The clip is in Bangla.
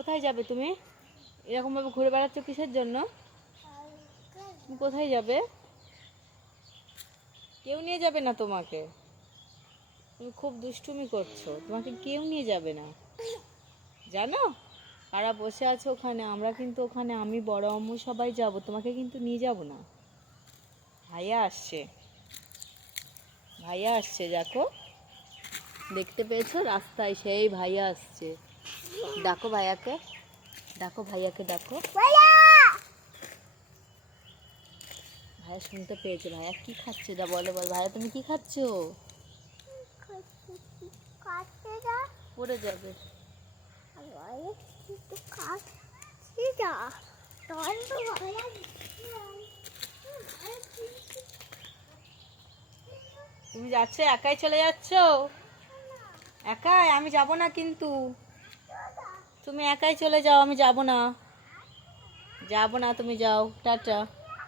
কোথায় যাবে তুমি? এরকম ভাবে ঘুরে বেড়াচ্ছ কিসের জন্য? তুমি কোথায় যাবে? কেউ নিয়ে যাবে না তোমাকে। তুমি খুব দুষ্টুমি করছো, তোমাকে কেউ নিয়ে যাবে না জানো। কারা বসে আছে ওখানে, আমরা কিন্তু ওখানে আমি বড় আম্মু সবাই যাব, তোমাকে কিন্তু নিয়ে যাব না। ভাইয়া আসছে, ভাইয়া আসছে, দেখো দেখতে পেয়েছো রাস্তায় সেই ভাইয়া আসছে। ডাকো ভাইয়াকে, ডাকো ভাইয়াকে, ডাকো। ভাইয়া শুনতে পেয়েছে। ভাইয়া কি খাচ্ছে? যা বলো, বল ভাইয়া তুমি কি খাচ্ছো? পড়ে যাবে। তুমি যাচ্ছ, একাই চলে যাচ্ছ? একাই? আমি যাব না কিন্তু। তুমি একাই চলে যাও, আমি যাব না, যাব না, তুমি যাও, টাটা।